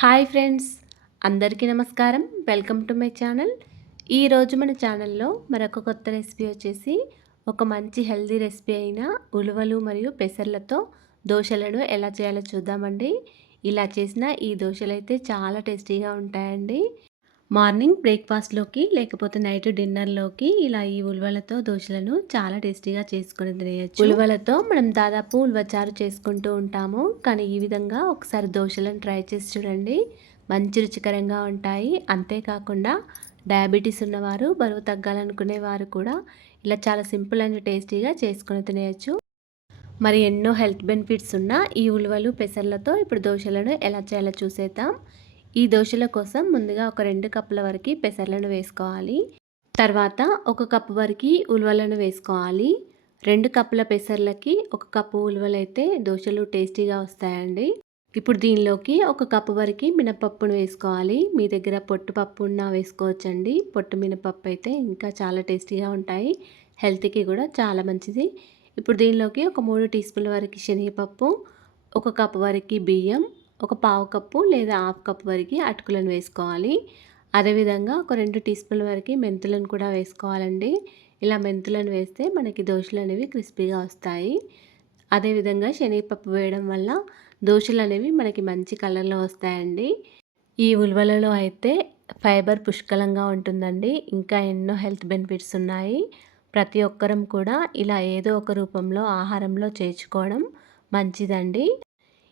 Hi friends, అందరికీ నమస్కారం. Welcome to my channel. ఈరోజు మన ఛానల్లో మరొక కొత్త రెసిపీ వచ్చేసి ఒక మంచి హెల్తీ రెసిపీ అయిన ఉలువలు మరియు పెసర్లతో దోశలను ఎలా చేయాలో చూద్దామండి. ఇలా చేసిన ఈ దోశలు అయితే చాలా టేస్టీగా ఉంటాయండి. మార్నింగ్ బ్రేక్ఫాస్ట్లోకి లేకపోతే నైట్ డిన్నర్లోకి ఇలా ఈ ఉలువలతో దోశలను చాలా టేస్టీగా చేసుకొని తినేయచ్చు. ఉలువలతో మనం దాదాపు ఉలువచారు చేసుకుంటూ ఉంటాము, కానీ ఈ విధంగా ఒకసారి దోశలను ట్రై చేసి చూడండి. మంచి రుచికరంగా ఉంటాయి. అంతేకాకుండా డయాబెటీస్ ఉన్నవారు, బరువు తగ్గాలనుకునే వారు కూడా ఇలా చాలా సింపుల్ అండ్ టేస్టీగా చేసుకొని తినేయచ్చు. మరి ఎన్నో హెల్త్ బెనిఫిట్స్ ఉన్న ఈ ఉలువలు పెసర్లతో ఇప్పుడు దోశలను ఎలా చేయాలో చూసేద్దాం. ఈ దోశల కోసం ముందుగా ఒక 2 కప్పుల వరకు పెసర్లను వేసుకోవాలి. తర్వాత 1 కప్పు వరకు ఉలువలను వేసుకోవాలి. 2 కప్పుల పెసర్లకి 1 కప్పు ఉలువలైతే దోశలు టేస్టీగా వస్తాయండి. ఇప్పుడు దీనిలోకి 1 కప్పు వరకు మినపప్పును వేసుకోవాలి. మీ దగ్గర పొట్టు పప్పు ఉన్నా వేసుకోవచ్చండి. పొట్టు మినపప్పు అయితే ఇంకా చాలా టేస్టీగా ఉంటాయి. హెల్త్కి కూడా చాలా మంచిది. ఇప్పుడు దీనిలోకి ఒక 3 టీ స్పూన్ల వరకు శనగపప్పు, 1 కప్పు వరకు బియ్యం, ఒక పావు కప్పు లేదా హాఫ్ కప్పు వరకు అటుకులను వేసుకోవాలి. అదేవిధంగా ఒక 2 టీ స్పూన్ల వరకు మెంతులను కూడా వేసుకోవాలండి. ఇలా మెంతులను వేస్తే మనకి దోశలు అనేవి క్రిస్పీగా వస్తాయి. అదేవిధంగా శనగపప్పు వేయడం వల్ల దోశలు అనేవి మనకి మంచి కలర్లో వస్తాయండి. ఈ ఉలువలలో అయితే ఫైబర్ పుష్కలంగా ఉంటుందండి. ఇంకా ఎన్నో హెల్త్ బెనిఫిట్స్ ఉన్నాయి. ప్రతి ఒక్కరం కూడా ఇలా ఏదో ఒక రూపంలో ఆహారంలో చేర్చుకోవడం మంచిదండి.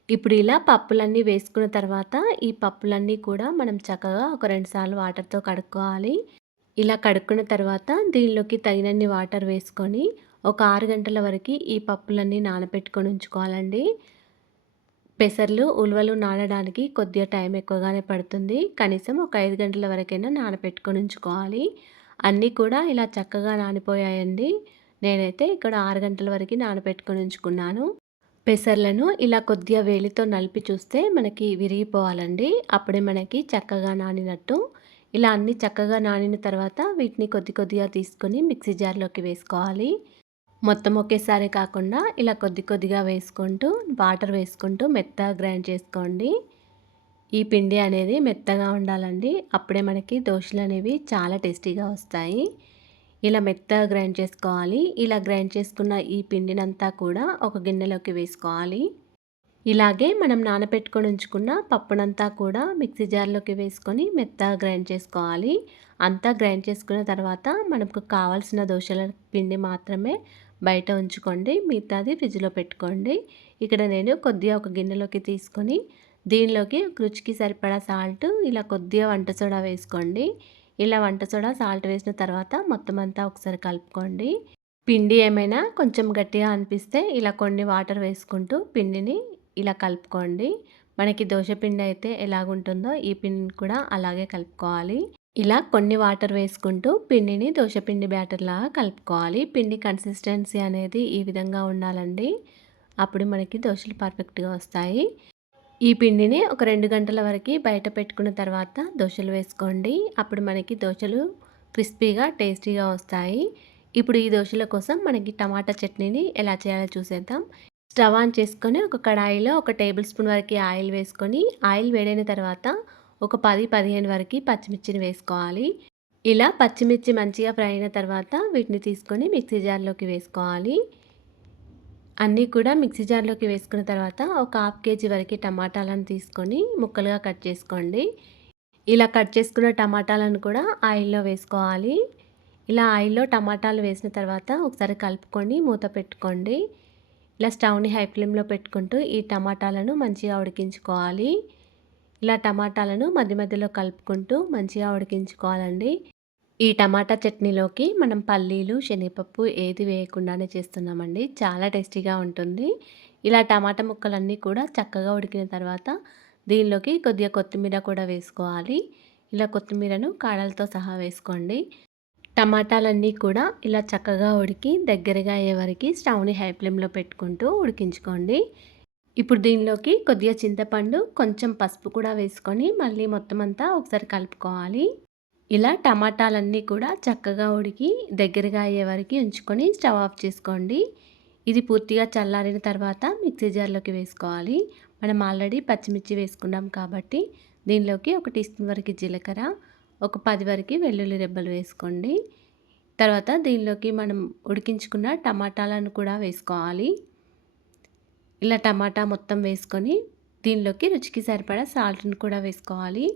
ఇప్పుడు ఇలా పప్పులన్నీ వేసుకున్న తర్వాత ఈ పప్పులన్నీ కూడా మనం చక్కగా ఒక 2 సార్లు వాటర్తో కడుక్కోవాలి. ఇలా కడుక్కున్న తర్వాత దీనిలోకి తగినన్ని వాటర్ వేసుకొని ఒక 6 గంటల వరకు ఈ పప్పులన్నీ నానబెట్టుకొని ఉంచుకోవాలండి. పెసర్లు, ఉలువలు నానడానికి కొద్దిగా టైం ఎక్కువగానే పడుతుంది. కనీసం ఒక 5 గంటల వరకైనా నానబెట్టుకొని ఉంచుకోవాలి. అన్నీ కూడా ఇలా చక్కగా నానిపోయాయండి. నేనైతే ఇక్కడ 6 గంటల వరకు నానబెట్టుకొని ఉంచుకున్నాను. పెసర్లను ఇలా కొద్దిగా వేలితో నలిపి చూస్తే మనకి విరిగిపోవాలండి. అప్పుడే మనకి చక్కగా నానినట్టు. ఇలా అన్నీ చక్కగా నానిన తర్వాత వీటిని కొద్దిగా తీసుకొని మిక్సీ జార్లోకి వేసుకోవాలి. మొత్తం ఒకేసారి కాకుండా ఇలా కొద్దిగా వేసుకుంటూ వాటర్ వేసుకుంటూ మెత్తగా గ్రైండ్ చేసుకోండి. ఈ పిండి అనేది మెత్తగా ఉండాలండి. అప్పుడే మనకి దోశలు అనేవి చాలా టేస్టీగా వస్తాయి. ఇలా మెత్తగా గ్రైండ్ చేసుకోవాలి. ఇలా గ్రైండ్ చేసుకున్న ఈ పిండినంతా కూడా ఒక గిన్నెలోకి వేసుకోవాలి. ఇలాగే మనం నానబెట్టుకొని ఉంచుకున్న పప్పునంతా కూడా మిక్సీ జార్లోకి వేసుకొని మెత్తగా గ్రైండ్ చేసుకోవాలి. అంతా గ్రైండ్ చేసుకున్న తర్వాత మనకు కావాల్సిన దోశల పిండి మాత్రమే బయట ఉంచుకోండి. మిగతాది ఫ్రిడ్జ్లో పెట్టుకోండి. ఇక్కడ నేను కొద్దిగా ఒక గిన్నెలోకి తీసుకొని దీనిలోకి రుచికి సరిపడా సాల్ట్, ఇలా కొద్దిగా వంట సోడా వేసుకోండి. ఇలా వంట సోడా, సాల్ట్ వేసిన తర్వాత మొత్తం అంతా ఒకసారి కలుపుకోండి. పిండి ఏమైనా కొంచెం గట్టిగా అనిపిస్తే ఇలా కొన్ని వాటర్ వేసుకుంటూ పిండిని ఇలా కలుపుకోండి. మనకి దోశ పిండి అయితే ఎలాగుంటుందో ఈ పిండిని కూడా అలాగే కలుపుకోవాలి. ఇలా కొన్ని వాటర్ వేసుకుంటూ పిండిని దోశ పిండి బ్యాటర్లాగా కలుపుకోవాలి. పిండి కన్సిస్టెన్సీ అనేది ఈ విధంగా ఉండాలండి. అప్పుడు మనకి దోశలు పర్ఫెక్ట్గా వస్తాయి. ఈ పిండిని ఒక 2 గంటల వరకు బయట పెట్టుకున్న తర్వాత దోశలు వేసుకోండి. అప్పుడు మనకి దోశలు క్రిస్పీగా టేస్టీగా వస్తాయి. ఇప్పుడు ఈ దోశల కోసం మనకి టమాటా చట్నీని ఎలా చేయాలో చూసేద్దాం. స్టవ్ ఆన్ చేసుకొని ఒక కడాయిలో 1 టేబుల్ స్పూన్ వరకు ఆయిల్ వేసుకొని ఆయిల్ వేడైన తర్వాత ఒక 10-15 వరకు పచ్చిమిర్చిని వేసుకోవాలి. ఇలా పచ్చిమిర్చి మంచిగా ఫ్రై అయిన తర్వాత వీటిని తీసుకొని మిక్సీ జార్లోకి వేసుకోవాలి. అన్నీ కూడా మిక్సీ జార్లోకి వేసుకున్న తర్వాత ఒక 1/2 కేజీ వరకు టమాటాలను తీసుకొని ముక్కలుగా కట్ చేసుకోండి. ఇలా కట్ చేసుకున్న టమాటాలను కూడా ఆయిల్లో వేసుకోవాలి. ఇలా ఆయిల్లో టమాటాలు వేసిన తర్వాత ఒకసారి కలుపుకొని మూత పెట్టుకోండి. ఇలా స్టవ్ని హై ఫ్లేమ్లో పెట్టుకుంటూ ఈ టమాటాలను మంచిగా ఉడికించుకోవాలి. ఇలా టమాటాలను మధ్య మధ్యలో కలుపుకుంటూ మంచిగా ఉడికించుకోవాలండి. ఈ టమాటా చట్నీలోకి మనం పల్లీలు, శనగపప్పు ఏది వేయకుండానే చేస్తున్నామండి. చాలా టేస్టీగా ఉంటుంది. ఇలా టమాటా ముక్కలన్నీ కూడా చక్కగా ఉడికిన తర్వాత దీనిలోకి కొద్దిగా కొత్తిమీర కూడా వేసుకోవాలి. ఇలా కొత్తిమీరను కాడలతో సహా వేసుకోండి. టమాటాలన్నీ కూడా ఇలా చక్కగా ఉడికి దగ్గరగా అయ్యే వరకు స్టవ్ని హై ఫ్లేమ్లో పెట్టుకుంటూ ఉడికించుకోండి. ఇప్పుడు దీనిలోకి కొద్దిగా చింతపండు, కొంచెం పసుపు కూడా వేసుకొని మళ్ళీ మొత్తం అంతా ఒకసారి కలుపుకోవాలి. ఇలా టమాటాలన్నీ కూడా చక్కగా ఉడికి దగ్గరగా అయ్యే వరకు ఉంచుకొని స్టవ్ ఆఫ్ చేసుకోండి. ఇది పూర్తిగా చల్లారిన తర్వాత మిక్సీ జార్లోకి వేసుకోవాలి. మనం ఆల్రెడీ పచ్చిమిర్చి వేసుకున్నాం కాబట్టి దీనిలోకి ఒక టీ స్పూన్ వరకు జీలకర్ర, ఒక 10 వరకు వెల్లుల్లి రెబ్బలు వేసుకోండి. తర్వాత దీనిలోకి మనం ఉడికించుకున్న టమాటాలను కూడా వేసుకోవాలి. ఇలా టమాటా మొత్తం వేసుకొని దీనిలోకి రుచికి సరిపడా సాల్ట్‌ని కూడా వేసుకోవాలి.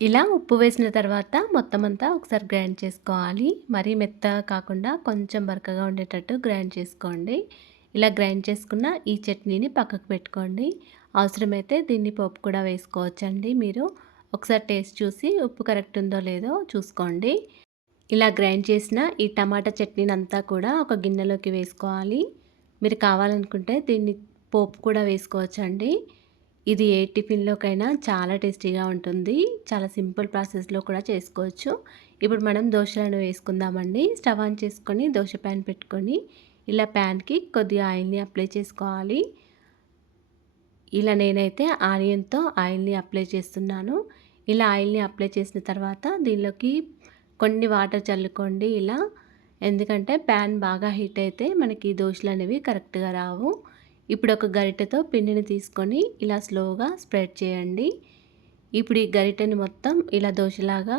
ఇలా ఉప్పు వేసిన తర్వాత మొత్తం అంతా ఒకసారి గ్రైండ్ చేసుకోవాలి. మరీ మెత్తగా కాకుండా కొంచెం బరకగా ఉండేటట్టు గ్రైండ్ చేసుకోండి. ఇలా గ్రైండ్ చేసుకున్న ఈ చట్నీని పక్కకు పెట్టుకోండి. అవసరమైతే దీన్ని పోపు కూడా వేసుకోవచ్చండి మీరు. ఒకసారి టేస్ట్ చూసి ఉప్పు కరెక్ట్ ఉందో లేదో చూసుకోండి. ఇలా గ్రైండ్ చేసిన ఈ టమాటా చట్నీని అంతా కూడా ఒక గిన్నెలోకి వేసుకోవాలి. మీరు కావాలనుకుంటే దీన్ని పోపు కూడా వేసుకోవచ్చండి. ఇది ఏ టిఫిన్‌లోకైనా చాలా టేస్టీగా ఉంటుంది. చాలా సింపుల్ ప్రాసెస్‌లో కూడా చేసుకోవచ్చు. ఇప్పుడు మనం దోసలను వేసుకుందామండి. స్టవ్ ఆన్ చేసుకొని దోస ప్యాన్ పెట్టుకొని ఇలా ప్యాన్‌కి కొద్దిగా ఆయిల్‌ని అప్లై చేసుకోవాలి. ఇలా నేనైతే ఆనియన్‌తో ఆయిల్‌ని అప్లై చేస్తున్నాను. ఇలా ఆయిల్‌ని అప్లై చేసిన తర్వాత దీనిలోకి కొన్ని వాటర్ చల్లుకోండి ఇలా. ఎందుకంటే ప్యాన్ బాగా హీట్ అయితే మనకి దోసలనేవి కరెక్ట్‌గా రావు. ఇప్పుడు ఒక గరిటెతో పిండిని తీసుకొని ఇలా స్లోగా స్ప్రెడ్ చేయండి. ఇప్పుడు ఈ గరిటెని మొత్తం ఇలా దోశలాగా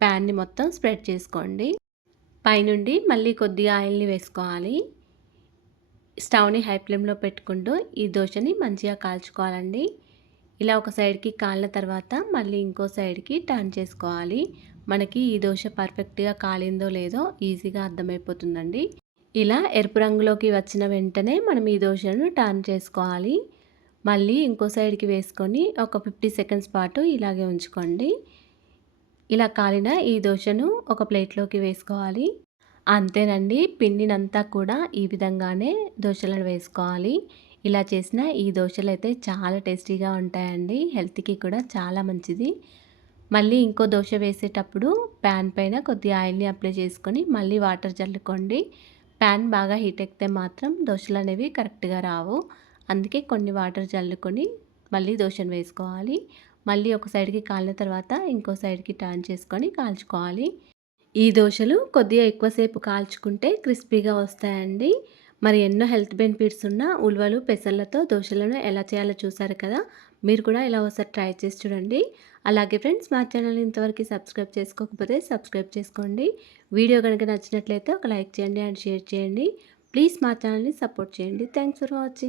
ప్యాన్ని మొత్తం స్ప్రెడ్ చేసుకోండి. పైనుండి మళ్ళీ కొద్దిగా ఆయిల్‌ని వేసుకోవాలి. స్టవ్‌ని హై ఫ్లేమ్‌లో పెట్టుకుంటూ ఈ దోశని మంచిగా కాల్చుకోవాలండి. ఇలా ఒక సైడ్‌కి కాలిన తర్వాత మళ్ళీ ఇంకో సైడ్‌కి టర్న్ చేసుకోవాలి. మనకి ఈ దోశ పర్ఫెక్ట్‌గా కాలిందో లేదో ఈజీగా అర్థమైపోతుందండి. ఇలా ఎరుపు రంగులోకి వచ్చిన వెంటనే మనం ఈ దోశను టర్న్ చేసుకోవాలి. మళ్ళీ ఇంకో సైడ్‌కి వేసుకొని ఒక 50 సెకండ్స్ పాటు ఇలాగే ఉంచుకోండి. ఇలా కాలిన ఈ దోశను ఒక ప్లేట్‌లోకి వేసుకోవాలి. అంతేనండి. పిండినంతా కూడా ఈ విధంగానే దోశలను వేసుకోవాలి. ఇలా చేసిన ఈ దోశలైతే చాలా టేస్టీగా ఉంటాయండి. హెల్త్‌కి కూడా చాలా మంచిది. మళ్ళీ ఇంకో దోశ వేసేటప్పుడు ప్యాన్ పైన కొద్దిగా ఆయిల్‌ని అప్లై చేసుకొని మళ్ళీ వాటర్ చల్లుకోండి. ప్యాన్ బాగా హీట్ ఎక్కితే మాత్రం దోశలనేవి కరెక్ట్‌గా రావు. అందుకే కొన్ని వాటర్ చల్లుకొని మళ్ళీ దోశను వేసుకోవాలి. మళ్ళీ ఒక సైడ్‌కి కాలిన తర్వాత ఇంకో సైడ్‌కి టర్న్ చేసుకొని కాల్చుకోవాలి. ఈ దోశలు కొద్దిగా ఎక్కువసేపు కాల్చుకుంటే క్రిస్పీగా వస్తాయండి. మరి ఎన్నో హెల్త్ బెనిఫిట్స్ ఉన్న ఉలువలు, పెసర్లతో దోశలను ఎలా చేయాలో చూసారు కదా! మీరు కూడా ఇలా ఒకసారి ట్రై చేసి చూడండి. అలాగే ఫ్రెండ్స్ మా ఛానల్‌ని ఇంతవరకు సబ్స్క్రైబ్ చేసుకోకపోతే సబ్స్క్రైబ్ చేసుకోండి. వీడియో కనుక నచ్చినట్లయితే ఒక లైక్ చేయండి అండ్ షేర్ చేయండి. ప్లీజ్ మా ఛానల్‌ని సపోర్ట్ చేయండి. Thanks for watching.